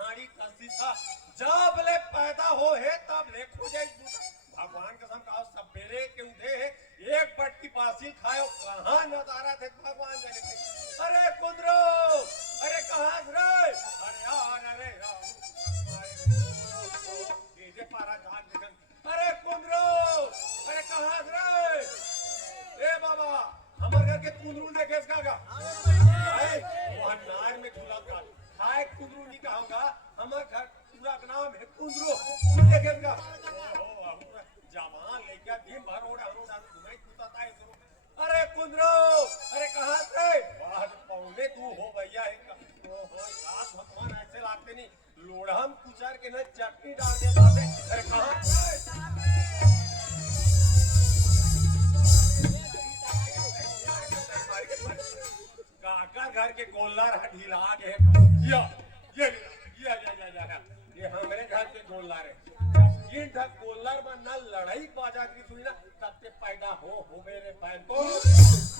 हाड़ी कसी था जब ले पैदा हो है तब ले खो जाई भगवान कसम का सवेरे के उठे एक बटकी पासिल खाओ कहां नजारा थे भगवान जाने। अरे कुंदरो अरे कहां रे अरे यार अरे ये पारा जान देखन अरे कुंदरो अरे कहां रे ए बाबा हमारे घर के कुंदरू देखे इसका का वहां नार में खुला का खाए कुंदरू नहीं कहूंगा हमारे घर पूरा नाम है कुंदरू देखे इसका जवान लेके दिन भर ओड़ा घुमाई कुताता है जरूर। अरे कुंदरो अरे कहां से बाहर पौने तू हो भैया आज भगवान ऐसे लागते नहीं लोढ़म कुचर के न चटनी डाल दे बाते। अरे कहां काका घर के गोलर ढीला गए ये हमारे घर के गोलर है इन गोलर में न लड़ाई बाजारी सुनी ना तब से पैदा हो मेरे बहन को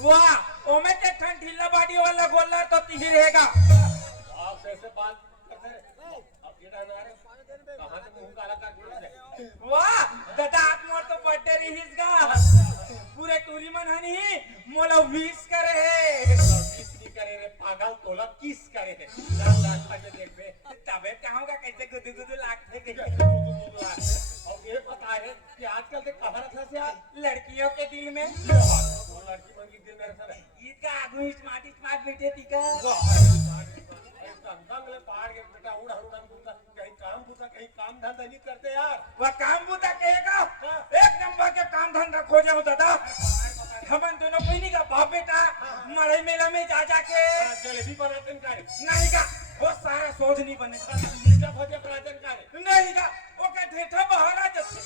वाह ओमे के ठंडीला बाडी वाला गोलर तो तिही रहेगा आप ऐसे बात करते रहे अब ये ना रे कहां से मुंह काला कर दिया वाह दादा आप मोर तो बर्थडे रहीसगा पूरे टूरी मन हनी मोला विश करे है विश नहीं करे रे पागल तोला किस करे है लाल लाल के देख बे तबे कहूंगा कैसे गुदु गुदु लागते के और ये पता है कि आजकल के कहावत है से लड़कियों के दिल में वो लड़की मन की दिल में रहता है इसका आदमी स्मार्ट बेटे टीका अंदर में पहाड़ के बेटा उड़ा उड़ा दूंगा कहीं काम धंधा नहीं करते यार वह काम बुता कहेगा एक नंबर के काम धंधा खोजे हो दादा हमन दोनों कोई नहीं का बाप बेटा मड़ई मेला में जा जाके जलेबी बनाते हैं कारे नहीं का वो सारा सोच नहीं बने मीठा भजे बनाते हैं कारे नहीं का ओके ढेठा बहारा जते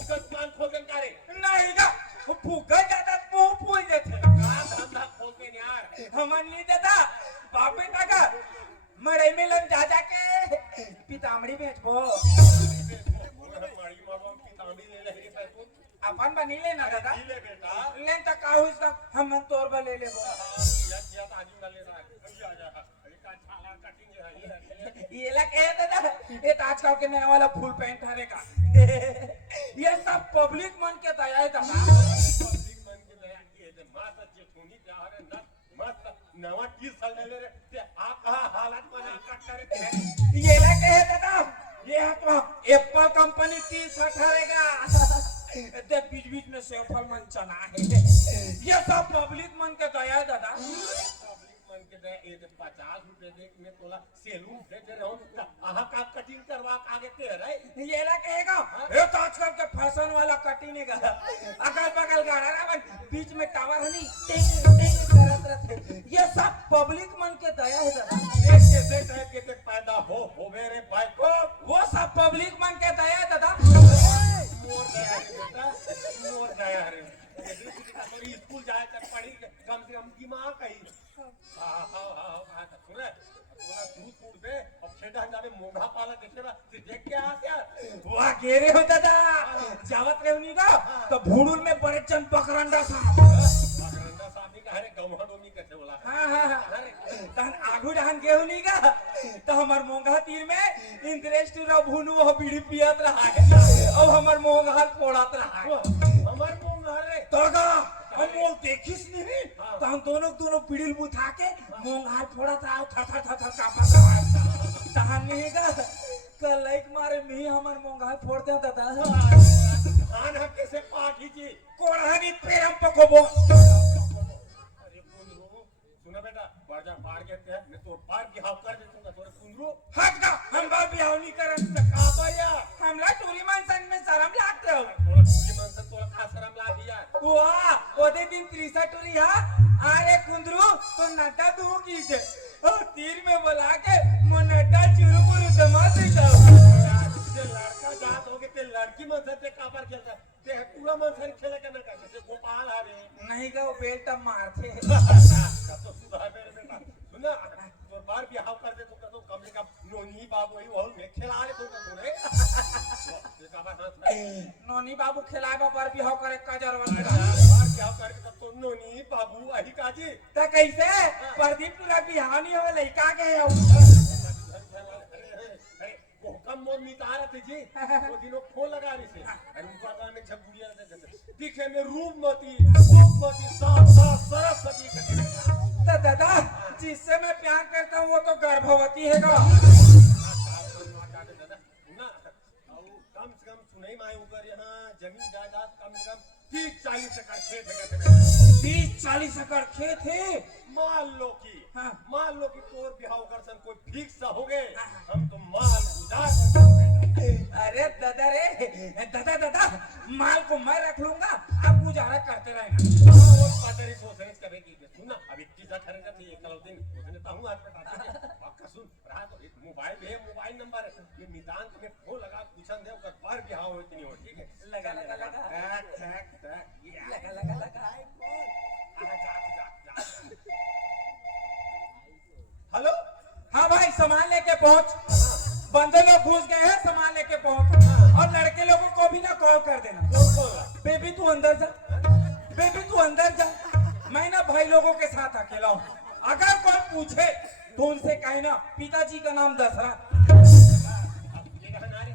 उकत मान खोल कारे नहीं का वो फूका जाता मुंह फूल जाते काम धंधा खोल के यार हमन नहीं दादा बाप बेटा का मड़ई मेला में जा जाके पितामड़ी बेचबो अपन बनी लेना दादा ले बेटा लेन तक काहू इसका हम तोर बा ले लेबो या ताजी ना लेना है आ जा अरे का छाला कटिंग है ये ला कहे दादा ये आजकल के नया वाला फुल पैंट हरेगा ये सब पब्लिक मन के दया है दादा पब्लिक मन के दया की है माता जेठूनी जा रहे न मत नवा 30 साल ले रे ते आ कहा हालत बना कट करे ये ला कहे दादा ये तो एप्पल कंपनी 30 हरेगा ते बीच बीच में सेवफल मन चना है ये सब पब्लिक मन के दया है दादा पब्लिक मन के दया ये 50 रुपए दे में तोला सैलून दे दे रहो आहा का कटिंग करवा आगे ते रे ये ला कहेगा ये तो आजकल के फैशन वाला कटिंग है अगल बगल गाड़ा ना बीच में टावर हनी टिंग टिंग करत रहते ये सब पब्लिक मन के दया है दादा एक कैसे टाइप के पैदा हो मेरे भाई को वो सब पब्लिक मन के दया है दादा मोर दया रे बेटा मोर दया रे तो स्कूल जाए तक पढ़ी कम से कम दिमाग कहीं हां सुने तोला दूध फूट दे अब खेड़ा जावे मोंघा पाला देखे बा देख के आ यार वाह घेरे हो दादा जावत रेवनी का तो भूडुल में बड़े चन पकरंडा साहब का हरे गौहडोमी कैसे बोला हां तहन आगू डहन गेहूं नहीं का तो हमर मोंघा तीर में इंटरेस्ट रा भुनु वो बीड़ी पियत रहा है अब हमर मोंघा फोड़त रहा है हमर मोंघा रे तोगा हम बोल देखिस नहीं तो हम दोनों पीड़िल बुथा के मोंघा फोड़त रहा थर थर थर थर कांपत रहा तहन नहीं का कल लाइक मारे मी हमर मोंघा फोड़ दे दादा धान हके से पाठी जी कोड़हनी पेरम पकोबो सुना बेटा बाजा पार के ते मैं तो पार की हाफ कर दूंगा तोरे कुंदरू हट का हम बा बियाह नहीं करन का भैया हमला टूरी मानसन में शर्म लागते हो तोरा टूरी मन से तोरा का शर्म लागी यार वाह ओदे दिन 30 टूरी हा अरे कुंदरू तो नड्डा तू की से ओ तीर में बुला के मन नड्डा चुरुमुरु दमाद जाओ ये लड़का जात होगे ते लड़की मन से ते कापर खेलता ते पूरा मन से खेले के ना कैसे गोपाल आ रे नहीं का वो बेल्ट मारते तो सुधार मेरे बेटा सुना तो बार भी हाव कर दे तो कम से कम नोनी बाबू ही वो में खिला ले तो रे ये का बात नोनी बाबू खिलाबा पर भी हो करे कजर बार क्या करे तो नोनी बाबू अही काजी त कैसे प्रदीप पूरा बिहानी हो लइका के मोर मितार थे जी वो दिनों फोन लगा रही से अरे उनका गांव में झगुड़िया रहते दिखे में रूपमती सरस्वती तो दादा जिससे मैं प्यार करता हूँ वो तो गर्भवती है का ना कम से कम सुनाई माए ऊपर यहाँ जमीन जायदाद कम से कम 30-40 एकड़ खेत है 30-40 एकड़ खेत है मान लो कि हाँ। मान लो कि तोर बिहाव कर सन कोई फिक्स हो गए हम तो माल गुजार अरे दादा रे दादा दादा माल को मैं रख लूंगा आप गुजारा करते रहना वो पादरी सोचने करेगी सुनना अब 21 खरीदा थी एक कल दिन उसने तो हूं हाथ पे डाल पक्का सुन रहा तो एक मोबाइल है मोबाइल नंबर है ये मैदान में फोन लगा पूछन दे ओकर बार बिहाव हो इतनी हो ठीक है लगा लगा लगा लगा लगा लगा हेलो हाँ भाई सामान लेके पहुंच बंदे लोग घुस गए हैं सामान लेके पहुंच और लड़के लोगों को भी ना कॉल कर देना कौन बोल रहा बेबी तू अंदर जा बेबी तू अंदर जा मैं ना भाई लोगों के साथ अकेला हूँ अगर कोई पूछे तो उनसे कहना पिताजी का नाम दशरथ ये कहना रे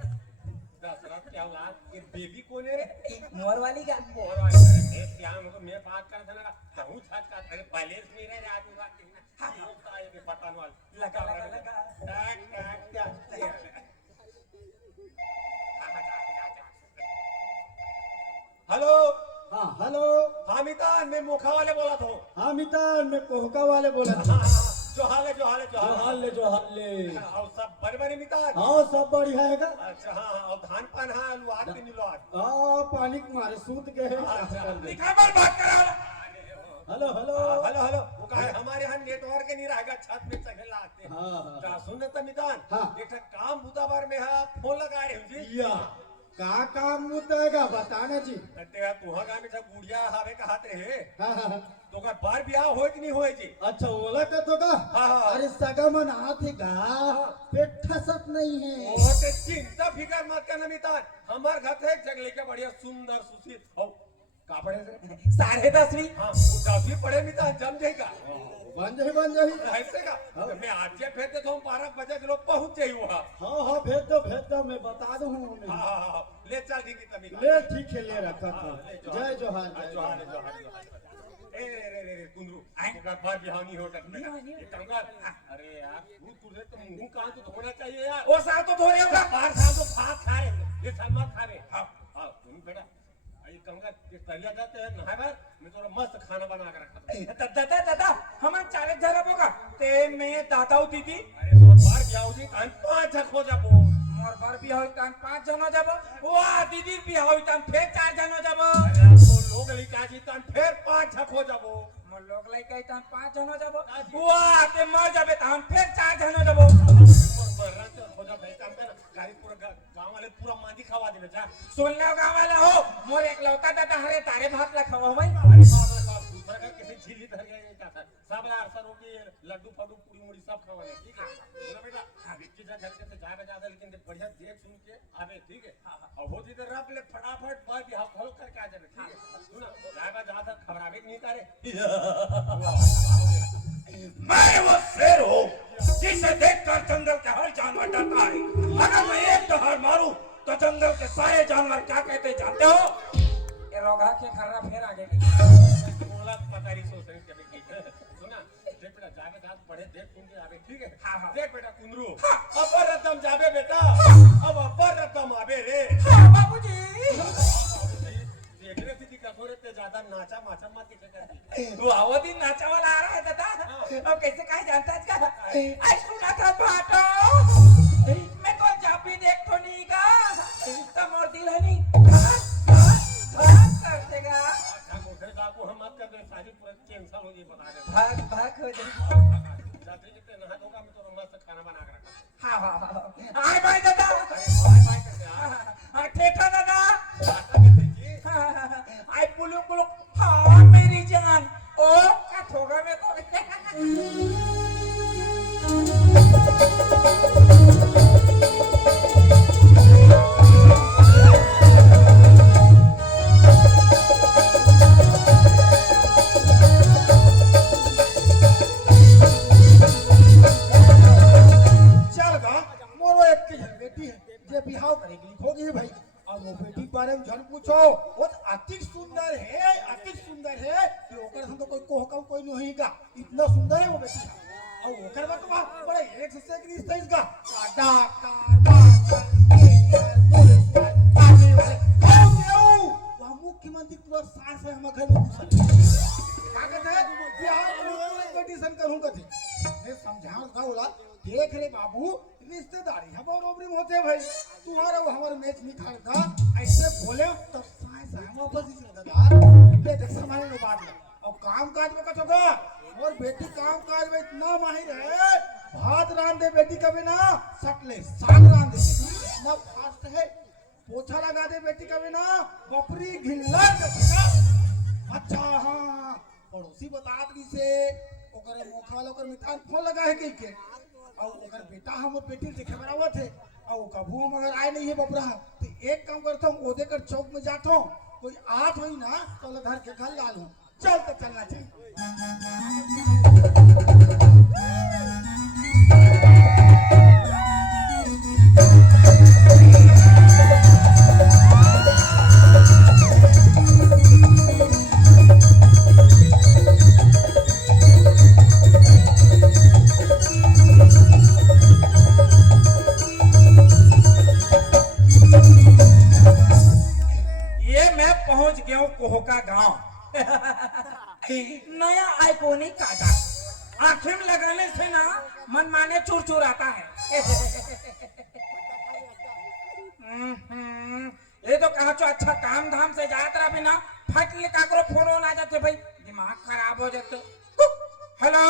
दशरथ क्या औलाद ये बेबी कौन है रे मोर वाली का और अरे मैं क्या मैं बात कर देना कहूं छत का अरे पैलेस में रह रहा तू बात हां होता है ये पठान वाला लगा लगा लगा टक टक हेलो हाँ हेलो हाँ मितान मैं मोखा वाले बोला था हाँ मितान मैं कोहका वाले बोला था जो हाल है जो हाल ले और सब बड़े बड़े मितान हाँ सब बढ़िया है का अच्छा हाँ और धान पान हाँ लुआर भी निलुआर हाँ पानी के मारे सूत गए हैं अच्छा। दिखा बार बात करा हेलो हेलो हेलो हेलो वो कहे हमारे यहाँ नेटवर्क नहीं रहेगा छत में चढ़ेला आते हैं हाँ हाँ का सुन त मितान हाँ। एक काम बुताबार में है फोन लगा रहे हो जी या का काम मुद्देगा बताना जी तेरा तुहा गांव में जब गुड़िया हावे का हाथ रहे हाँ हाँ हाँ। तो का बार ब्याह होए कि नहीं होए जी अच्छा ओला का तो का हाँ, हाँ। अरे सगा मन आते का पेट ठसत नहीं है ओ ते चिंता फिकर मत करना मितान हमार घर थे जंगले के बढ़िया सुंदर सुशील हो का पढ़े से 10:30 हाँ 10वीं पढ़े मितान जम जाएगा बन जाही ऐसे का तो मैं आज फिर तो हम 12 बजे के लोग पहुंच जाई हुआ हाँ हाँ भेज दो मैं बता दूँ हाँ हाँ हाँ ले चल दी तभी ले ठीक है ले रखा हाँ, था ले जय जोहार हाँ, जय जोहार जोहार। ए रे कुंदरू एक बार बिहाव नहीं होता एक काम कर अरे यार तू तुझे तो मुंह कहां तो धोना चाहिए यार वो साल तो धोरे होगा बाहर साल तो भात खा रहे ये साल मत खा रहे हाँ हाँ तुम बेटा ये कहूंगा कि तलिया जाते हैं नहाए बार मैं तो मस्त खाना बना के रखा था दादा दादा हम 40 जरा होगा ते मैं दादा दीदी अरे तो बार बिहाव जी कान 5 जख हो जाबो मोर बार भी होई कान 5 जन हो जाबो वाह दीदी भी होई कान फिर 4 जन हो जाबो अरे आपको लोग लिखा जी कान फिर 5 जख हो जाबो मोर लोग लाई कई कान 5 जन हो जाबो वाह ते मर जाबे त हम फिर 4 जन हो जाबो गाँव वाले पूरा मांदी खवा देवे जा सुन लो गाँव वाला हो मोर एक लौता दादा हरे तारे भात ला खवा भाई दूसरा का किसी झीली धर गया क्या था सब अरसा रोटी लड्डू फड्डू पूरी मुड़ी सब खवाने ठीक है बोला बेटा विक्की जा घर से जा बजा दे लेकिन बढ़िया देख सुन के आवे ठीक है और होती तो रब ले फटाफट बार बिहाव खोल करके आ जावे ठीक है सुना जाएगा जहां तक खबरावे नहीं करे मैं वो शेर हूँ जिसे देखकर जंगल के हर जानवर डरता है अगर मैं एक दहाड़ मारूं तो जंगल के सारे जानवर क्या कहते जानते हो ये रोगा के खर्रा फेर आगे बोला पता नहीं सोच रही कभी की सुना देख बेटा जावे जात पढ़े देख सुन के आवे ठीक है हाँ, हाँ। देख बेटा कुंदरू अपर रतम जावे बेटा अब अपर रतम आवे रे बाबूजी देख रहे थी कठोरे ते ज्यादा नाचा माचा मत दिखे करती वो दिन नाचा वाला आ रहा है दादा अब कैसे कहा जानता है इसका आई सुना था बाटो मैं तो जब भी देख तो नहीं का तब और दिल है नहीं कर देगा अच्छा गोठे जाको हम मत कर दे सारी पूरा कैंसिल हो गई बता दे भाग हो जाए जाते जितने नहा धोगा मैं तो मस्त खाना बना के रखा हाँ हाँ हाँ आए भाई दादा अरे बाय बाय करते हाँ ठेठा दादा आता करते जी आई पुलु पुलु हाँ मेरी जान ओ क्या ठोगा मैं तो बारे में झन पूछो वो अति सुंदर है कि ओकर हम तो कोई कोहकम कोई नहीं का इतना सुंदर है वो बेटी और ओकर बा तो बड़े एक से एक रिश्ता इसका मुख्यमंत्री पूरा सांस है हम घर में घुसा का कहते हैं बिहार में कंडीशन करूं कथी मैं समझाऊं का बोला देख रे बाबू रिश्तेदारी हम बरोबरी में होते भाई तुम्हारा वो हमारे मैच नहीं खाएगा ऐसे बोले तब सांस है हम वापस ही दादा ले देख सामान लो बात में और काम काज में कछ होगा और बेटी काम काज में इतना माहिर है भात रांध दे बेटी कभी ना सकले साग रांध दे इतना फास्ट है पोछा लगा दे बेटी कभी ना बपरी घिल्ला अच्छा हाँ पड़ोसी बता दी से ओकर मुखा लोकर मिठान फोन लगा है के और ओकर बेटा हम बेटी देखे बराबर थे और कभू हम अगर आए नहीं है बपरा तो एक काम करता हूँ ओदे कर चौक में जाता हूँ कोई आठ हुई ना तो घर के घर ला लूँ चल तो चलना चाहिए पहुंच गया कोहका गांव नया आइकॉनिक काटा आंखें में लगाने से ना मन माने चुर चुर आता है ये तो कहा तो अच्छा काम धाम से जात रहा बिना फट ले काकरो फोन आ जाते भाई दिमाग खराब हो जाते हेलो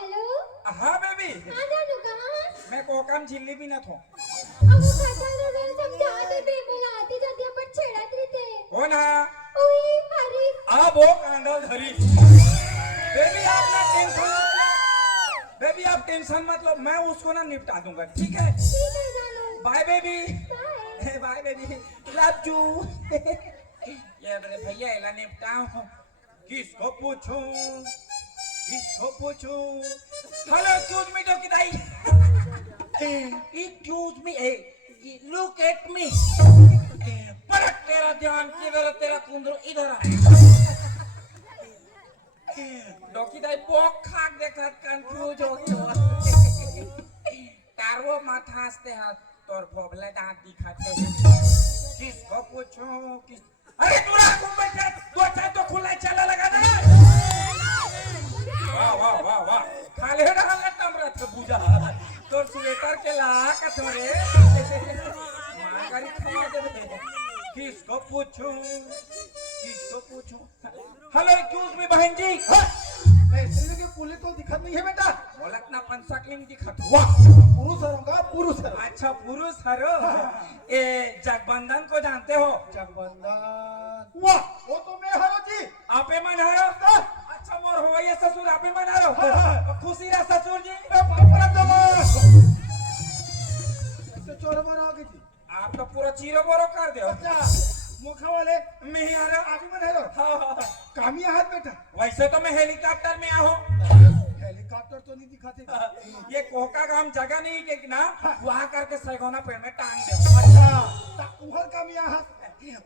हेलो हाँ बेबी हाँ जानू कहाँ मैं कोहका में झिल्ली भी ना थो अब खाता ना मैं समझाते बे बुलाती जाती अपन छेड़त रहते कौन है ओए अरे अब वो कांडल धरी बेबी आप टेंशन मत लो मैं उसको ना निपटा दूंगा ठीक है जानू bye baby bye bye baby love you ये मेरे भैया इला निपटाऊं किसको पूछूं हेलो एक्सक्यूज मी डॉकी दाई excuse me look at me पर तेरा ध्यान किधर तेरा कुंदरू इधर है डॉकी दाई पोक खाक देखा कंफ्यूज हो तारो माथा हंसते हैं तोर भोबले दांत दिखाते हैं किसको पूछूं किस अरे दूरा घूम जा दो चार तो खुला चला लगा ना वाह वाह वाह वाह खाले डाल तमरा थे बुझा तोर स्वेटर के ला का तोरे मांगरी खा दे किसको पूछूं हेलो एक्सक्यूज मी बहन जी मैं इसलिए कि पुलिस तो दिखत नहीं है बेटा बोलत ना पंचकलिंग दिखत वाह पुरुष हरोगा पुरुष हरो अच्छा पुरुष हरो ए जगबंधन को जानते हो जगबंधन वाह वो तो मैं हरो जी आपे मन हरो अच्छा मोर हो ये ससुर आपे मन हरो खुशी रा ससुर जी तो चोर मारो आगे जी आप तो पूरा चीरो बोरो कर दे अच्छा मुखा वाले मैं ही हरो आप ही मन हरो हाँ कामिया हाथ बेटा वैसे तो मैं हेलीकॉप्टर में आऊं हेलीकॉप्टर तो नहीं दिखाते ये कोहका गांव जगह नहीं के ना वहां करके सैगोना पेड़ में टांग दे अच्छा उहर कामिया हाथ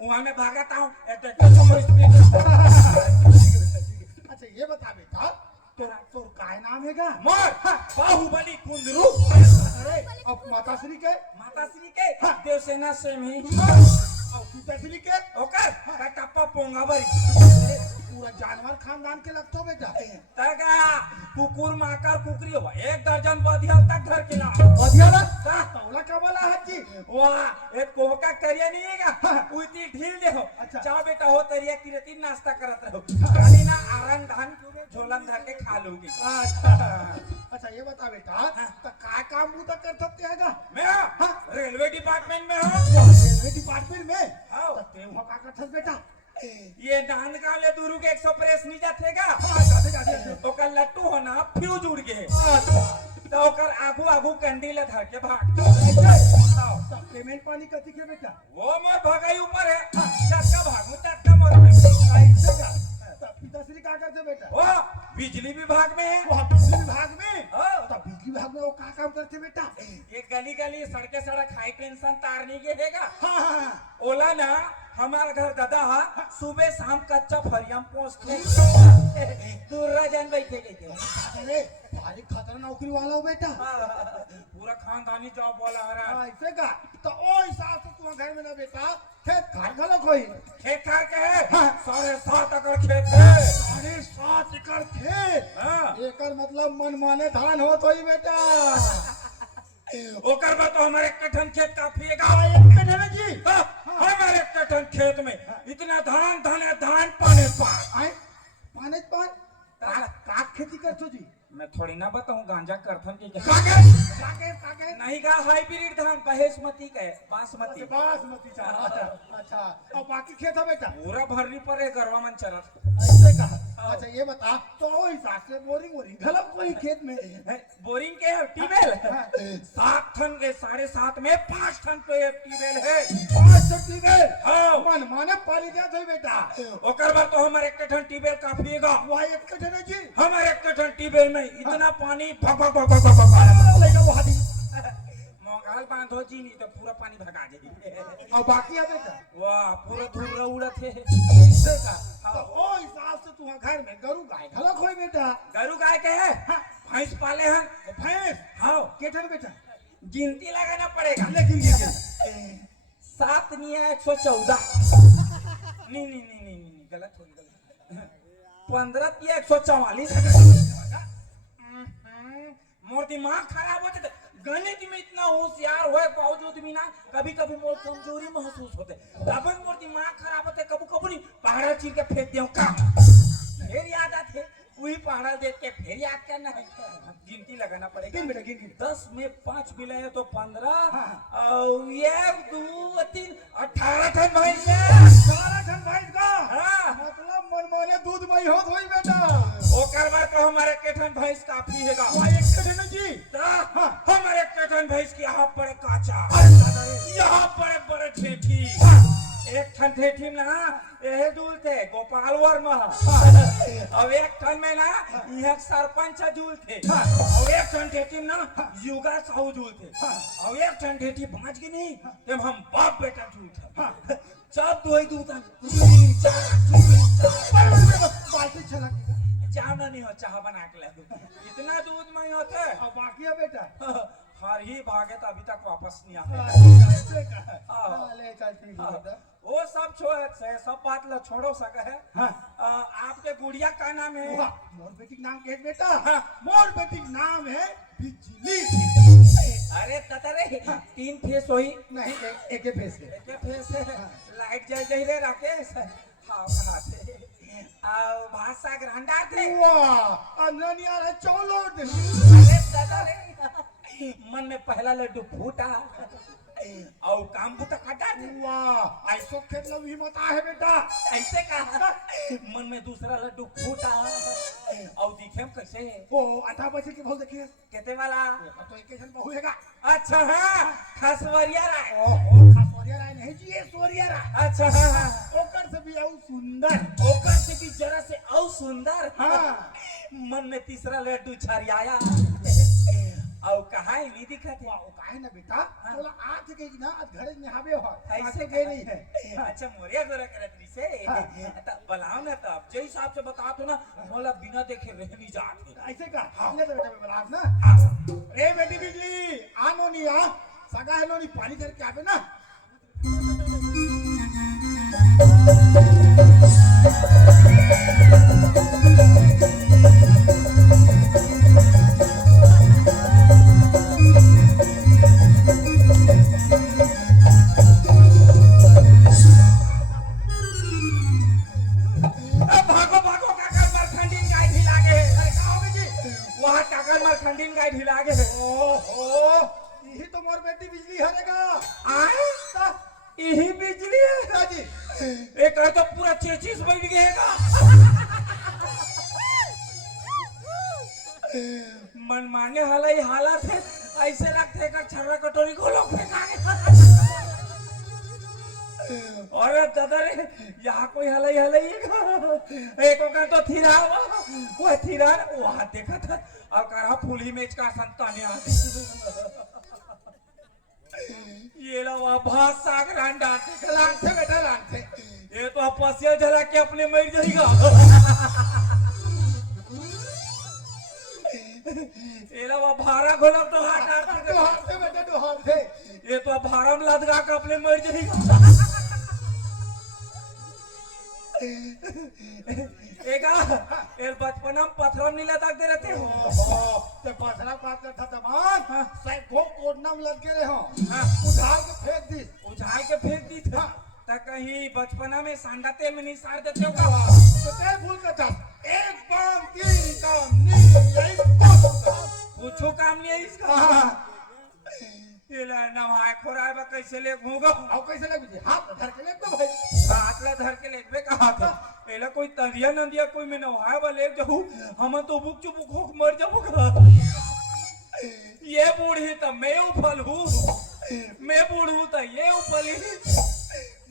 वहां में भागता हूं अच्छा ये बता बेटा तोर काय नाम है का मोर बाहुबली कुंदरू अरे अब माताश्री के देवसेना से ही और पिताश्री के ओकर कटप्पा पोंगाबरी पूरा जानवर खानदान के लगता हो बेटा तगा कुकुर माकर कुकरी हो एक दर्जन बधियल तक घर के ला बधियाला तौला का वाला हाजी वाह एक कोहका करिया नहीं हैगा उइती ढील दे हो अच्छा। जाओ बेटा हो तरिया की रेती नाश्ता करत रहो खाली ना आरन धान झोलन धर के खा लूंगी अच्छा ये बता बेटा तो काय काम बूता कर सकते हैगा मैं रेलवे डिपार्टमेंट में हूँ रेलवे डिपार्टमेंट में हाँ। तो ते वहां का करथस बेटा ये नांदगांव ले दूरू के 100 प्रेस नहीं जातेगा जाते ओकर लट्टू हो ना फ्यूज उड़ गए अच्छा तो ओकर आगू आगू कंडी ले धर के भाग तो पेमेंट पानी कथी के बेटा वो मोर भगाई ऊपर है चक्का भागू चक्का मोर ऐसे का तो पिताश्री का करते बेटा वो बिजली विभाग में है वहां बिजली विभाग में हाँ। तो बिजली विभाग में वो का काम करते बेटा ये गली गली सड़के सड़क हाई टेंशन तार नहीं के देगा हाँ हाँ ओला ना हमार घर दादा हा सुबह शाम कच्चा फरियाम पहुंचते दूर रह बैठे गए अरे भारी खतरा नौकरी वाला हो बेटा। पूरा खानदानी जॉब वाला है ऐसे का तो ओ हिसाब से तू घर में ना बेटा खेत खार गलत होई। खेत खार के है 7.5 एकड़ खेत है 7.5 एकड़ खेत। हाँ। एकर मतलब मन माने धान होत होई बेटा। ओकर बाद तो हमारे कठन खेत काफी है एक कठन जी हमारे कठन खेत में इतना धान पाने पान पाने पान का खेती करतो जी। मैं थोड़ी ना बताऊं गांजा करथन की काके नहीं का हाइब्रिड धान बासमती का है बासमती बासमती चावल। अच्छा और बाकी खेत है बेटा पूरा भरनी पर है गरवा मन चरत ऐसे का। अच्छा ये बता तो ओ हिसाब से बोरिंग गलत कोई खेत में बोरिंग के ट्यूबवेल 7 टन के 7.5 में 5 टन पे ट्यूबवेल है 5 ट्यूबवेल। हाँ मन माने पानी देत होई बेटा। ओकर बाद तो हमारे कठन ट्यूबवेल काफी है वह एक कठन है जी। हमारे कठन ट्यूबवेल में इतना पानी भग भग भग भग भग लेगा वो हादी मोगाल बांधो जी नहीं तो पूरा पानी भगा जाएगी और बाकी है बेटा वाह पूरा धूल उड़त है तो ओ हिसाब से तू घर में गरु गाय खलक होई बेटा। गरु गाय के है भैंस पाले हैं भैंस हाँ केठन बेटा गिनती लगाना पड़ेगा लेकिन ये 7 नहीं है 114 नहीं गलत हो गलत 15 या 144 मोर दिमाग खराब होते गणित में इतना होशियार हुए बावजूद भी ना कभी कभी मोर कमजोरी महसूस होते तब मोर दिमाग खराब होते कबू कबू नहीं पहाड़ा चीर के फेंक दियो का फिर याद आते वही पहाड़ा देख के फिर याद करना है गिनती लगाना पड़ेगा गिन बेटा गिन 10 में 5 मिले हैं तो 15 और 1 2 3 18 टन भैंस है 18 टन भैंस का हाँ। मतलब मन माने दूध मई होत होई बेटा। ओकर बाद तो हमारे केठन भैंस काफी हैगा वह एक कठन जी। हमारे केठन भैंस के यहाँ पर काचा यहाँ पर बड़े ठेठी एक ठन ठेठी में ना यह दूल थे गोपाल वर्मा अब एक ठन में ना यह सरपंच झूल थे और एक ठन ठेठी में ना युगा साहू झूल थे और एक ठन ठेठी पांच की नहीं तब हम बाप बेटा झूल थे जब दो ही दूध बाल्टी छलक जाना नहीं हो चाह बना के ले इतना दूध में ही होते और बाकी है बेटा हर ही भागे तो अभी तक वापस नहीं आते ऐसे का ले चल ठीक है बेटा। वो सब सब बात ला छोड़ो सके है आपके गुड़िया का नाम है मोर बेटी का नाम क्या है बेटा। मोर बेटी का नाम है बिजली। अरे ततरे 3 फेस होई नहीं एक फेस है एक फेस है लाइट जल जाई रे राकेश हाँ कहा थे भाषा ग्रहणदार थे वाह अंदर आ रहा चौलो दे। अरे ततरे मन में पहला लड्डू फूटा और काम बुता काटा वाह ऐसो खेत लो ही मता है बेटा। ऐसे कहा मन में दूसरा लड्डू फूटा और दिखे कैसे ओ 18 बजे के भाव देखिए कहते वाला तो एक जन बहुएगा। अच्छा हाँ खसवरिया राय ओ खसवरिया राय नहीं जी ये सोरिया राय। अच्छा हाँ ओकर से भी आउ सुंदर ओकर से भी जरा से और सुंदर हाँ। मन में तीसरा लड्डू छरियाया और कहा ही नहीं दिखा थे वाह काहे ना बेटा बोला आज के ना घरे नहावे हो ऐसे गए नहीं है। अच्छा मोरिया गोरा करत रही से तो बुलाओ ना तब जो हिसाब से बता तो ना मोला बिना देखे रह नहीं जात ऐसे का ले तो बेटा बलास ना रे बेटी बिजली आनो नहीं आ सगा है नो नहीं पानी करके आवे ना। खंडीन गाय ढिला गे ओहो यही तो मोर बेटी बिजली हरेगा आए यही बिजली है जी। एक है तो पूरा 36 बैठ गएगा मन माने हाल हालत है ऐसे लगते का छर्रा कटोरी को लोग फेंकागे और दादा रे यहाँ कोई हलई एक का तो थिरा वो थिरा वहां देखा था और करा फूली मेज का संताने आते ये लो वहाँ भात साग रांडा लांथे बेटा लांथे। ये तो पसिया जला के अपने मर जाएगा। ये लो वहाँ भारा खोलब तो डोहार थे बेटा डोहार थे। ये तो भारा में लदगा के अपने मर जाएगा। एका ये बचपन में पत्थर नीला तक दे रहते हो। ते पथरा पात था तमान सैको कोडना में लग गए हो। हाँ। उधार के फेंक दी। उछाल के फेंक दी था। ता कहीं बचपना में सांडा तेल में नहीं सार देते हो का? तो ते भूल का था। एक काम तीन काम नहीं यही कुछ काम नहीं है इसका। हाँ। ये ला नवाए खोराए बा कैसे ले घूंगा? अब कैसे लग जी हाथ धर के ले तो भाई। हाथ ला धर के लेके कहा था। एला कोई तरिया नदिया कोई में नवाए बा ले जाऊं हम तो बुक चुप हो मर जाऊंगा। ये बूढ़ी तो मैं उफल हूँ। मैं बूढ़ हूँ तो ये उफली।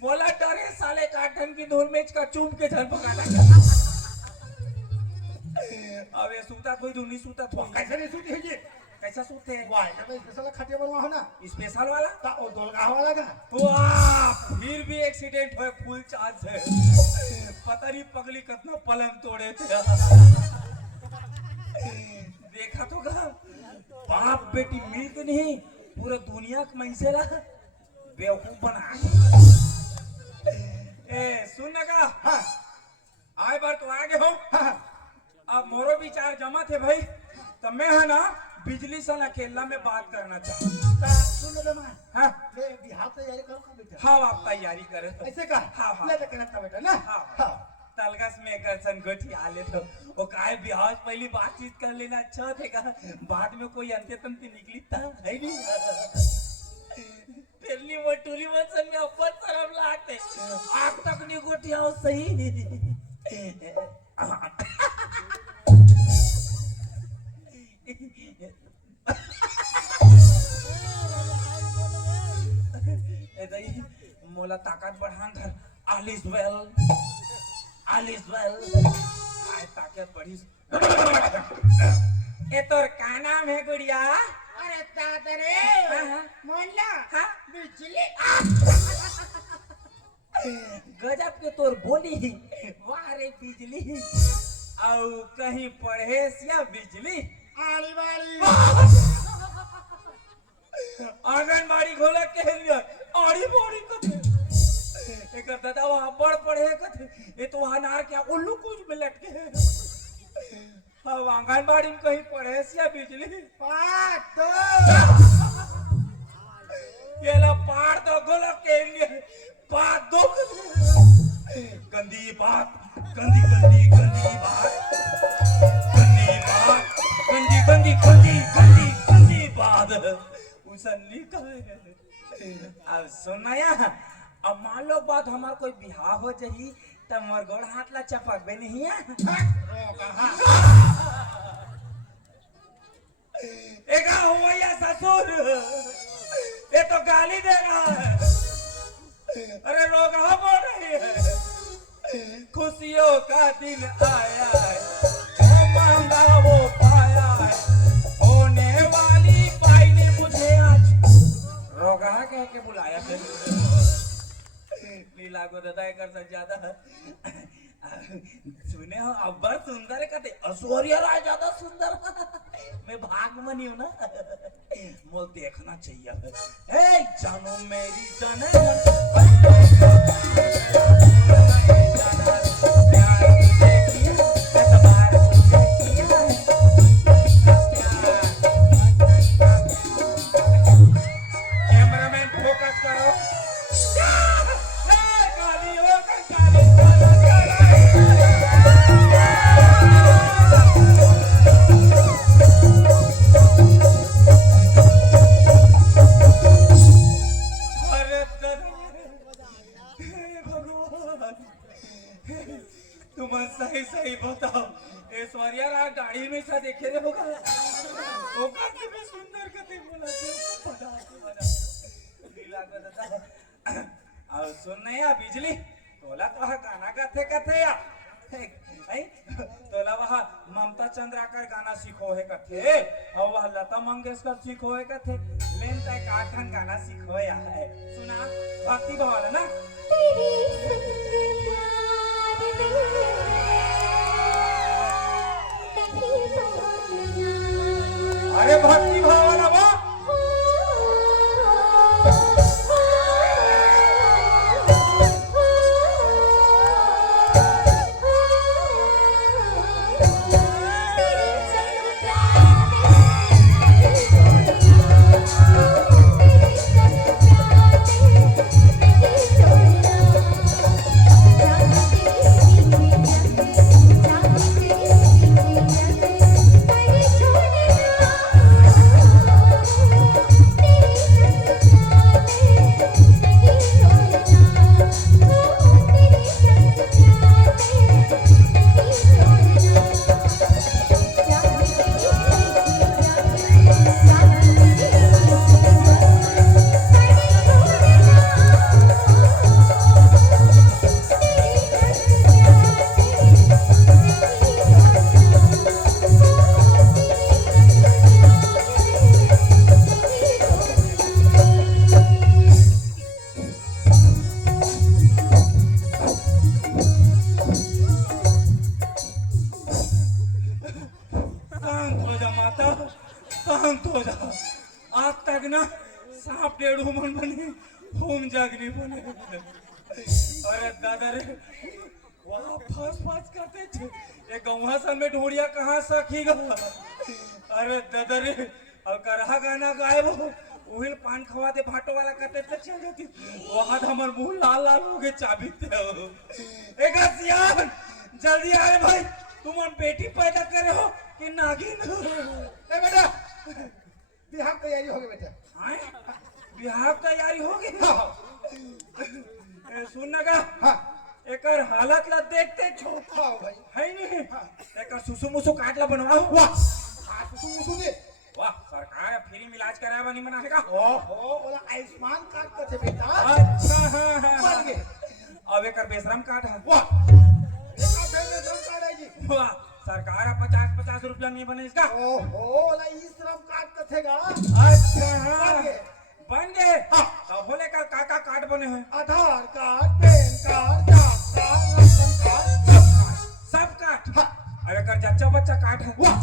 बोला डरे साले काटन की धूल में इसका चूम के झल पका देगा। अब ये सूता कोई दूनी सूता थोड़ी। कैसे नहीं सूती है ये? कैसा सूते हैं? वाह ये तो स्पेशल खटिया बनवा हो ना। स्पेशल वाला? ता और दोलगा वाला का। वाह फिर भी एक्सीडेंट हुए फुल चार्ज है। पता नहीं पगली कितना पलंग तोड़े थे। देखा तो का बाप बेटी मिल के नहीं पूरा दुनिया के मैसे ला बेवकूफ बना। ए सुन का हाँ आए बार तो आगे हो। हाँ अब मोरो विचार जमा थे भाई तो मैं है ना बिजली से अकेला में बात करना चाहूँ। ता सुन ले मां। हाँ ले बिहार तैयारी करो का बेटा। हाँ आप तैयारी करे ऐसे का? हाँ, हाँ। ले ले करता बेटा ना। हाँ। हाँ। तलगस में कर संगठी आले तो वो काय बिहार पहली बातचीत कर लेना अच्छा थे का बाद में कोई अंत्य तंत्र निकली था है नहीं। पहली वो टूरी वंशन में अपन शर्म लाते आग तक नहीं गोटियाओ सही। मोला ताकत बढ़ान धर ऑल इज वेल आय ताकत बढ़ी। ए तोर का नाम है गुड़िया? अरे दादा रे हाँ। मोहल्ला हाँ? बिजली गजब के तोर बोली वाह रे बिजली और कहीं पढ़ेस या बिजली आड़ी बाड़ी। आंगनबाड़ी खोला के लिए आड़ी बाड़ी कथे एक दादा वहां बड़ पढ़े कथे ये तो वहां नार क्या उल्लू कुछ में लटके है। अब आंगनबाड़ी में कहीं पढ़ेस या बिजली पात तो। ये ला पार तो गोला के लिए बात दो गंदी बात गंदी गंदी गंदी बात गंदी बात गंदी गंदी गंदी गंदी गंदी बात उसे निकल। अब सुनाया अब मान लो बात हमार कोई बिहार हो जाही तब मोर गोड़ हाथ ला चपक बे नहीं है। एक हुआ या ससुर ये तो गाली दे रहा है। अरे लोग हाँ बोल रही है खुशियों का दिन आया है जो मांगा वो पाया है होने वाली बाई ने मुझे आज रोगा कह के बुलाया था। लीला को दादा कर सक ज्यादा सुने हो अब्बर सुंदर कहते ऐश्वर्या राय ज्यादा सुंदर। मैं भागमनी हूँ ना मोल देखना चाहिए। ए जानो मेरी कैमरामैन फोकस करो। काली हो काली तुम सही सही बताओ ऐश्वर्या राय गाड़ी में सा देखे रे होगा वो कहते भी सुंदर कहते बोला बता लीला को दादा और सुन या बिजली तोला तो गाना कहते कहते या ऐ तो लवा ममता चंद्राकर गाना सीखो है कथे और वह लता मंगेशकर सीखो है कथे लेन तक आखन गाना सीखो या है सुना भक्ति भाव है ना तेरे संग प्यार में नहीं तोड़ना अरे भक्ति भाव वाला वाह आज तक ना सांप डेढ़ मन बने होम जागनी बने अरे दादा रे वहाँ फंस करते थे ये गौहा सन में ढूंढिया कहाँ सखी गा अरे दादा रे और करहा गाना गायब हो उहिल पान खवा दे भाटो वाला करते थे चल जाती वहाँ हमार मुंह लाल लाल हो गए चाबी थे एक हसियान जल्दी आए भाई तुम हम बेटी पैदा करे हो कि नागिन ए बेटा बिहार तैयारी हो गई बेटा आए बिहार तैयारी हो गई सुन का हाँ एकर हालत ला देखते छो हाँ भाई है नहीं एकर सुसु मुसु काटला बनवाओ वाह हाँ सुसु मुसु दे वाह सरकार फ्री में इलाज कराया बनी बनाएगा ओहो बोला आयुष्मान कार्ड का थे बेटा अच्छा हाँ हाँ बन गए अब एकर बेशरम कार्ड है वाह देखा फिर श्रम कार्ड है जी वाह सरकार 50-50 रुपया में बने इसका ओहो बोला ई श्रम कार्ड का थेगा अच्छा हाँ बन गए बन गए तब बोले कर काका कार्ड बने हैं आधार कार्ड पैन कार्ड जात कार्ड राशन कार्ड सब कार्ड अब एकर जच्चा बच्चा कार्ड है वाह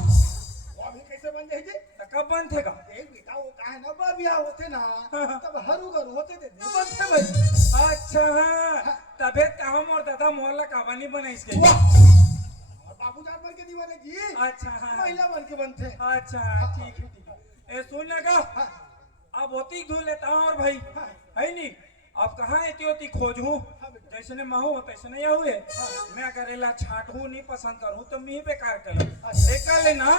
वो अभी कैसे बन जाएगी तो कब बन थेगा एक बेटा वो कहे ना बा बियाह होते ना तब हरू घर होते थे नहीं बनते भाई अच्छा हाँ तबे हम और दादा मोहल्ला का बनी बने इसके वाह और बाबू जान बन के नहीं बने जी अच्छा हाँ महिला बन के बनते अच्छा ठीक है ए सुन लगा हाँ अब होती धुल लेता हूँ और भाई है नहीं अब कहाँ है त्योती खोजूं जैसे ने महू तैसे नहीं हुए मैं करेला छाटू नहीं पसंद करूँ तो मी बेकार कर एक लेना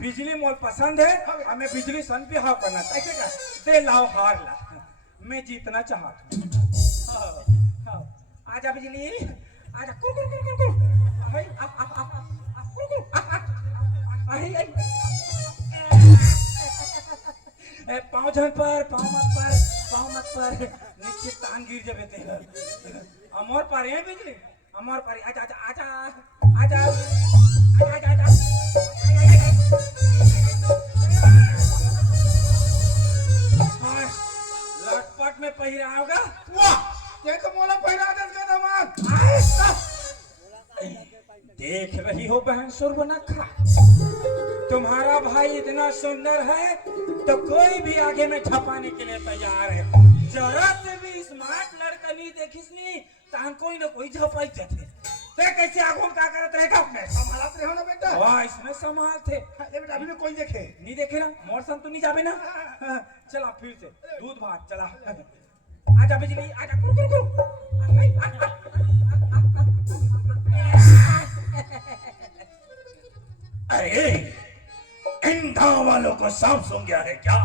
बिजली मोल पसंद है हमें बिजली सन भी हाव करना चाहिए दे लाओ हार ला मैं जीतना चाहता हूँ आजा बिजली आजा कुल कुल कुल कुल कुल भाई कुल कुल पाँव झन पर पाँव मत पर नीचे तान गिर जाबे ते अमर पर है बिजली अमर पर आजा आजा आजा आजा आजा आजा लटपट में पहिरा होगा वाह ये तो मोला पहरा दे का दामाद देख रही हो बहन सुर्बनखा तुम्हारा भाई इतना सुंदर है तो कोई भी आगे में छपाने के लिए तैयार है जरा से भी स्मार्ट लड़का नहीं देखिस नहीं तान कोई ना कोई झपाई जाते ते कैसे आगो में क्या करत रहेगा मैं संभालत रहो ना बेटा वाह इसमें संभाल थे ये बेटा अभी भी कोई देखे नहीं देखे ना मोर संग तो नहीं जाबे ना चला फिर से दूध भात चला आजा बिजली आजा कुर कुर कुर अरे इन गांव वालों को सांप सूंघ गया है क्या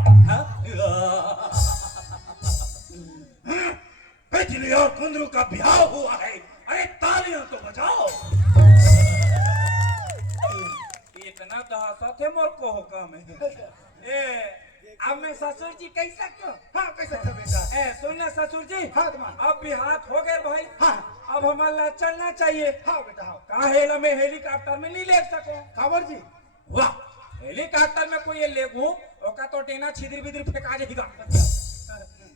बिजली और कुंदरू का ब्याह हुआ है अरे तालियां तो बजाओ इतना दहासा थे मोर को हुक्म है ए अब मैं ससुर जी कह सकता हूँ? हाँ कैसे था बेटा? ए सुन ना ससुर जी, हाँ तुम्हारा अब भी हाथ हो गए भाई। हाँ अब हमारा चलना चाहिए। हाँ बेटा हाँ। कहा हेला में हेलीकॉप्टर में नहीं ले सको। कांवर जी वाह, हेलीकॉप्टर में कोई ये ले घूम ओका तो टेना छिद्र बिद्र फेंका जाएगा।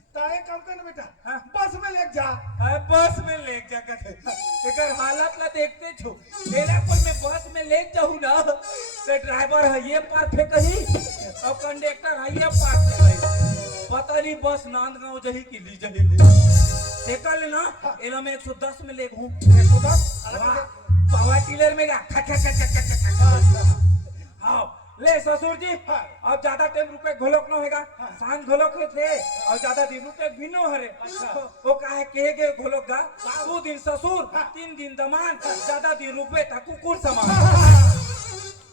तारे काम कर बेटा। हाँ। बस में ले जा। बस में ले जाकर एकर हालत ला देखते छो। हेला कोई मैं बस में ले जाऊँ ना तो ड्राइवर है ये पार फेंकही और कंडक्टर है ये पार फेंकही। पता नहीं बस नांदगांव जही की ली जही देखल ना एला में 110 में ले घूम 110 पावर टिलर में गा हाँ ले ससुर जी। हाँ। अब ज्यादा टाइम रुपए घोलक न होगा। सांझ घोलक थे और ज्यादा दिन रुपए भी न हरे। वो काहे के घोलक गा 2 दिन ससुर 3 दिन दमान ज्यादा दिन रुपए था कुकुर समान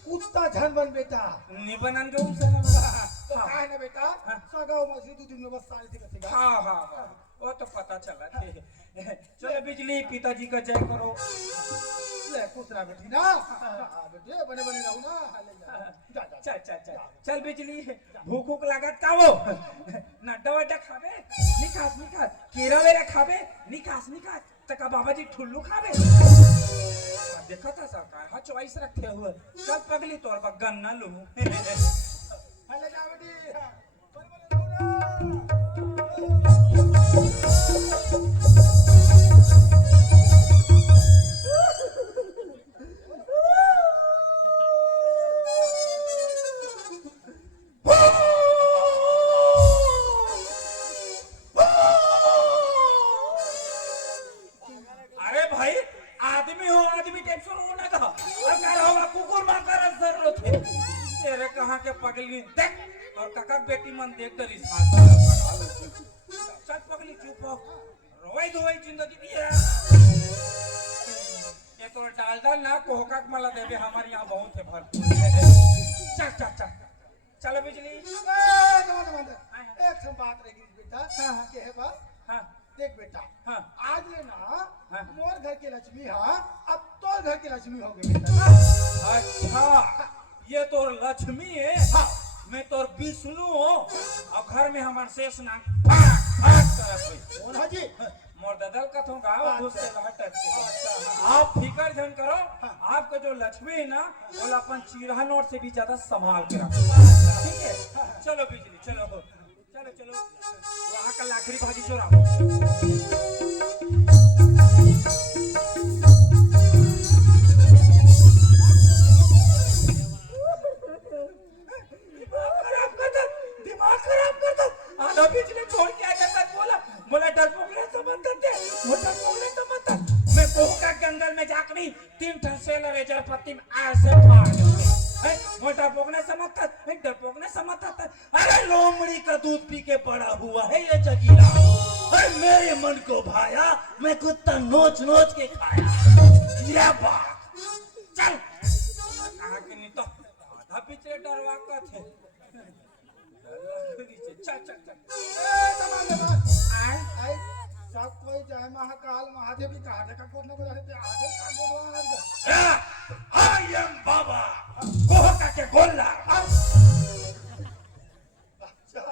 कुत्ता झन बन बेटा। निबनन जो तो काहे ना बेटा सगाओ मस्जिद 2 दिन में बस सारी थी कथेगा। हाँ हाँ हाँ वो तो पता चला थे। चलो बिजली पिताजी का जय करो। ले कुतरा बेटी ना। हाँ बेटे बने बने रहू ना। हाँ, ले जा जा जा। चल बिजली भूख भूख लागत का वो नड्डा वड्डा खाबे निकास केरा वेरा खाबे निकास तका बाबा जी ठुल्लू खाबे। देखा था सरकार हाँ चॉइस रखे हुए। चल पगली तोर पर गन्ना लू। हाँ, ले जा बेटी। हाँ, बने बने रहू ना। अरे भाई आदमी हो आदमी टेंशन होना था अगर होगा कुकुर माकर जरूरत है। तेरे कहाँ के पगली देख और काका बेटी मन देख दरी चल पगली चुप हो रोई धोई जिंदगी दिया ये तो डाल ना कोहका मला देवे हमारे यहाँ बहुत है भरपूर। चल चलो बिजली। एक बात रहेगी बेटा। के है बा हाँ देख बेटा। हाँ आज ले ना हाँ। मोर घर की लक्ष्मी हाँ अब तोर घर की लक्ष्मी हो गई बेटा। अच्छा ये तो लक्ष्मी है। हाँ मैं तो विष्णु हो और घर में हमारे शेष नाग कौन है जी? मोर ददल कथों का घुसते हटक आप फिकर जन करो। आपका जो लक्ष्मी है ना वो अपन चीरा नोट से भी ज्यादा संभाल के रखो ठीक है। चलो बिजली चलो वहाँ का लाकड़ी भाजी चोराओ। दिमाग खराब कर दो आधा बिजली छोड़ के आ जाता बोला डरपोक ने समझते मैं कोह का जंगल में जाकर 3 ठसेला रेजर पत्ती में ऐसे फाड़ दूंगा। मोटा पोगने समझता अरे लोमड़ी का दूध पी के बड़ा हुआ है ये जगीरा। अरे मेरे मन को भाया मैं कुत्ता नोच के खाया ये बात। चल कहा कि नहीं तो आधा पिछले डरवा का थे। चल आए सब कोई जय महाकाल महादेव की कहा देखा कुछ न कुछ आगे का बोलवा आई एम बाबा कोहका के गोला। अच्छा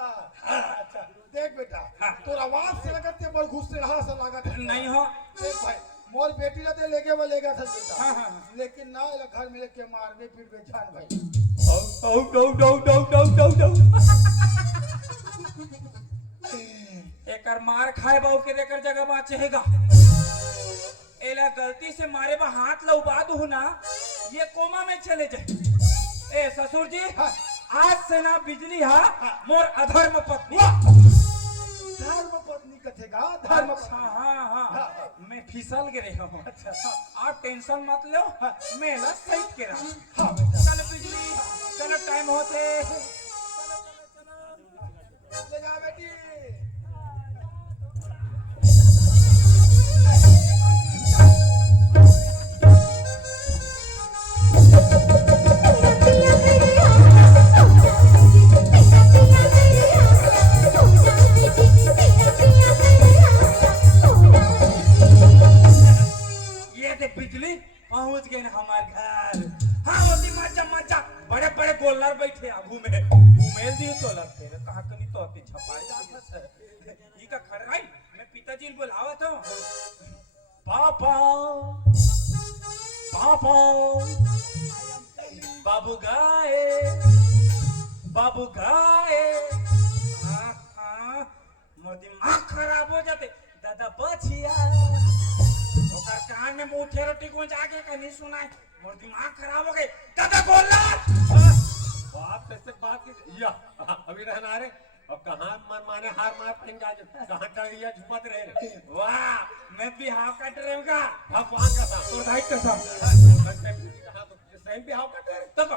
देख बेटा तोर आवाज से लगत है बड़ घुस से रहा सा लागत है। नहीं हो देख भाई मोर बेटी ला ते लेके वो लेगा था बेटा। हाँ। लेकिन ना इला घर में लेके मारबे फिर बेजान भाई। एकर मार खाए बाऊ के देकर जगह बाचेगा। एला गलती से मारे बा हाथ लउबा दू ना ये कोमा में चले जाए। ए ससुर जी आज से ना बिजली मोर अधर्म पत्नी। धर्म पत्नी कथेगा धर्म। अच्छा हाँ मैं फिसल गिरे हूँ। अच्छा आप टेंशन मत लो मैं ना सही के रहा। हाँ बेटा चल बिजली चलो टाइम होते ले जा बेटी। बिजली पहुंच गए हमारे घर। हाँ होती मजा बड़े गोलर बैठ थे आगू में घूमेल दी तो लगते रे कहा कनी तो अति छपाई जात है ई का खड़ाई मैं पिताजी ने बुलावा था पापा पापा बाबू गाए मोर दिमाग खराब हो जाते दादा बचिया ओकर कान में मुठे रोटी को जाके कहीं सुनाए मोर दिमाग खराब हो गए दादा बोलना बाप से बात की या अभी रहना रे अब कहां मन माने हार मार पहन जा कहां टड़िया झुमत रहे वाह मैं भी हाव कट रहूंगा भगवान का साथ और भाई का साथ सही भी हाव कट रहे तब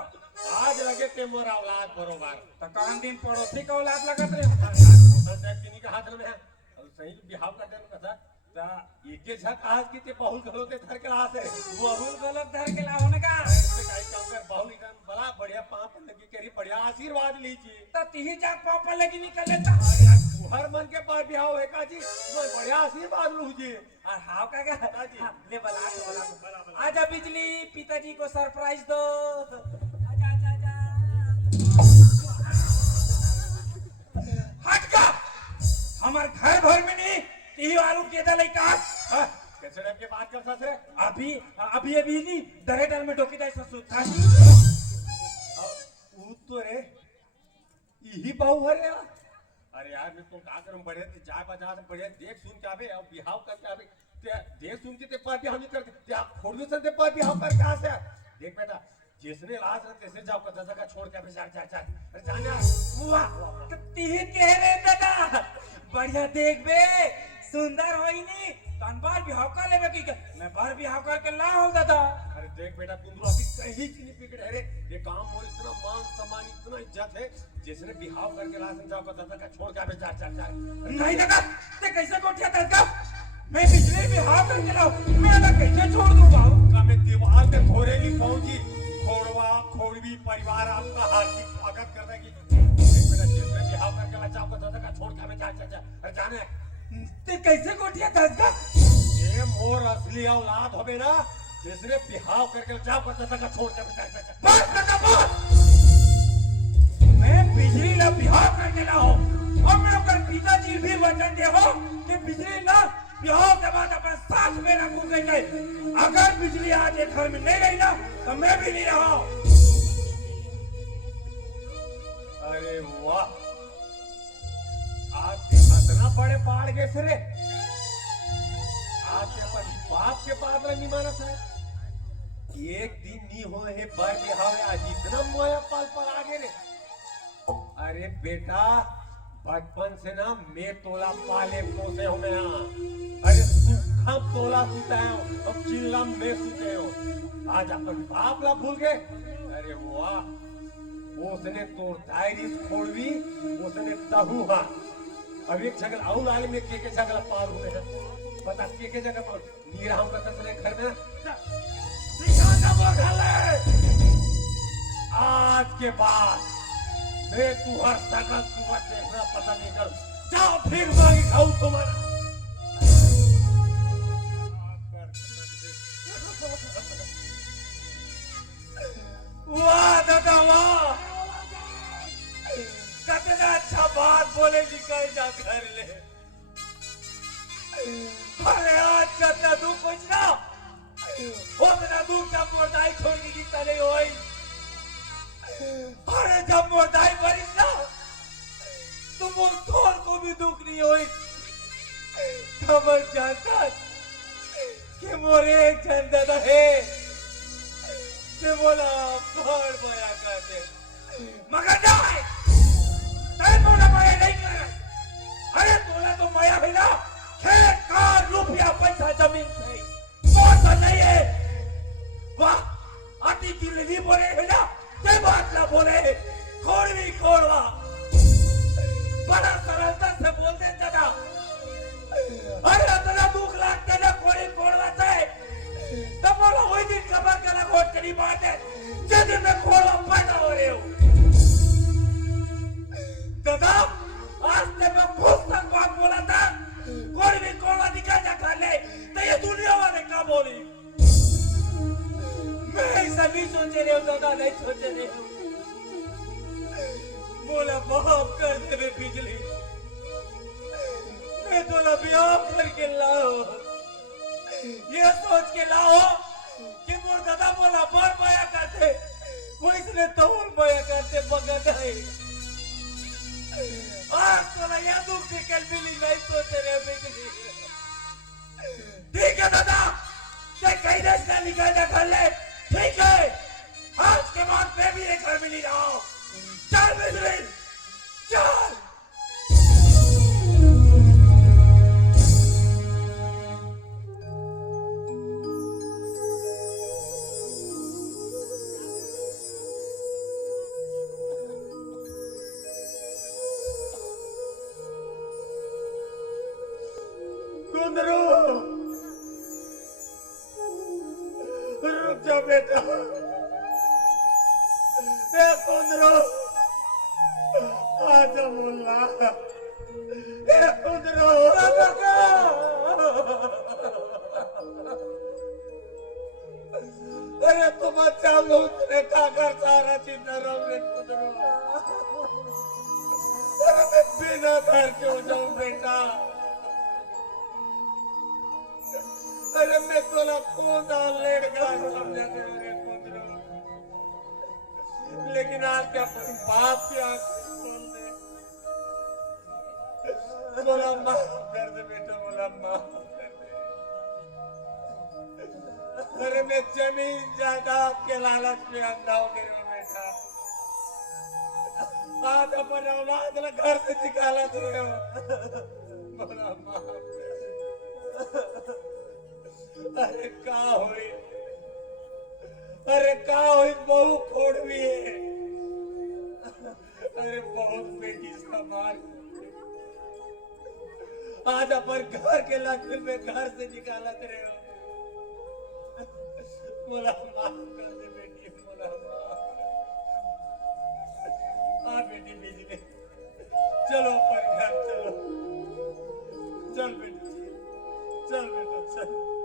आज लगे ते मोर औलाद बरोबर तो कान दिन पड़ोसी का औलाद लगत रहे किन्हीं का हाथ में है और सही बिहाव का देन कथा ता एके झक आज की ते बहुल गलोते धर के हाथ है बहुल गलत धर के लाने का ऐसे काई काम कर बहुल एकदम बड़ा बढ़िया पाप लगी करी बढ़िया आशीर्वाद लीजिए तो तीही जाग पापा लगी निकल लेता हर मन के पास बिहाव है काजी मैं बढ़िया आशीर्वाद लूजिए और हाव का जी। ले बला आजा बिजली पिताजी को सरप्राइज दो आजा आजा आजा हट का हमार घर भर में नहीं तीही वालू के दल का कैसे टाइप के बात कर सकते अभी अभी अभी नहीं दरेडर में डोकी जाए ससुर था ऊ तो रे यही बाहु हरे अरे यार मैं तो का करम बढ़े ते जाय बाजार से बढ़े देख सुन के आवे और बिहाव करके आवे ते देख सुन के ते पर बिहाव नहीं करते ते आप खोड़ भी संते पर बिहाव करके आ से देख बेटा जिसने लाज रख तैसे जाओ कदा जगह छोड़ के जा जा जा अरे जाना वाह तीही कह रहे दादा बढ़िया देख बे सुंदर होई नी तन बार बिहाव कर लेबे की मैं बार बिहाव करके ला हूं दादा अरे देख बेटा तुम अभी कहीं की नहीं बिगड़े रे ये काम मोर इतना मान सम्मान इतना इज्जत है जिसने बिहाव करके लाज जाओ कदा जगह छोड़ के आवे जा जा जा नहीं दादा ते कैसे कोठिया दरगा मैं बिजली बिहाव करके लाऊं मैं ना कैसे छोड़ दूं बाबू का मैं दीवार पे घोरेगी कहूंगी खोड़वा खोड़वी परिवार आपका हार्दिक स्वागत कर देगी देख बेटा जिसने बिहाव करके ला जाओ कदा जगह छोड़ के आवे जा जा जा अरे जाने ते कैसे कोठिया दरगा ये मोर असली औलाद होबे ना जिसने बिहाव करके जाओ कदा जगह छोड़ के आवे जा जा जा बस दादा बस मैं बिजली ला बिहाव करके ला हूं और मैं ओकर पिताजी भी वचन दे हो कि बिजली ला बिहाव के बाद अपना साथ में रखूंगे अगर बिजली आज एक घर में नहीं रही ना तो मैं भी नहीं रहा अरे वाह आप इतना बड़े पहाड़ के सिरे आपके अपन बाप के पास नहीं माना था एक दिन नहीं हो है बाय बिहाव आज इतना मोया पाल पर आगे रे अरे बेटा बचपन से ना मैं तोला पाले पोसे हो मैं अरे सुखा तोला सुताए हो अब चिल्ला में सुते हो आज अपन बाप ला भूल गए अरे वाह उसने तोड़ डायरी खोलवी उसने दहू हा अब एक जगह आउल आले में के जगह पार हुए हैं पता के जगह पर नीरा हम का कसले घर में दिखाना बगले आज के बाद मैं तू हर सकल सुबह देखना पसंद नहीं करूं जाओ फिर मांगी खाऊं तुम्हारा वाह दादा वाह कितना अच्छा बात बोले निकल जा घर ले अरे आज कितना दुख कुछ ना उतना दुख जब मोरदाई छोड़ने की तरह होई अरे जब मोरदाई मरी ना तो मोर थोड़ को भी दुख नहीं होई खबर जानता कि मोरे एक जन दादा है ते बोला बड़ माया करते मगर नहीं तय तोला माया नहीं कर अरे तोला तो माया है ना खेत कार रुपया पैसा जमीन नहीं मौत नहीं है वाह अति दिल्ली बोले है ना ते बात ना बोले खोड़वी खोड़वा बड़ा सरलता से बोलते दादा अरे इतना दुख लगता ना खोड़ी खोड़वा से तो बोलो वही दिन खबर करा घोट करी बात है जिस दिन में खोड़वा पैदा हो रहे हो बोला माफ कर दे बे बिजली, मैं तोला ब्याह करके लाओ, ये सोच के लाओ कि मोर दादा बोला बर माया करते, वो इसने तौल माया करते बगद है। आज तोला यह दुख निकल मिली नहीं तो तेरे बिजली। ठीक है दादा, ते कहीं देश का निकलना कर ले, ठीक है, आज के बाद मैं भी एक घर मिली रहा हूं। चल बिजली, चल। कुंदरू रुक जा बेटा, ए कुंदरू आजा बोला, ए कुंदरू अरे तुम अच्छा लूटने का कर सारा चिंता रहो रे कुंदरू, अरे मैं बिना घर क्यों जाऊं बेटा, अरे मैं तोला कौन लेड़गा समझा रे कुंदरू, लेकिन आज क्या अपन बाप की आंख खोल दे, बोला माफ कर दे बेटा, बोला माफ कर दे। अरे मैं जमीन जायदाद के लालच में अंधा हो गया हूं बेटा, आज अपन औलाद ना घर से निकाला तो बोला माफ कर दे। अरे का हुई, अरे का हुई, बहु खोड़वी है, अरे बहुत बेटी समार, आज अपन घर के लक्ष्मी में घर से निकाला तेरे हो, बोला माफ कर दे बेटी, बोला माफ कर। हाँ बेटी बिजली, चलो अपन घर चलो, चल बेटी, चल बेटा चल।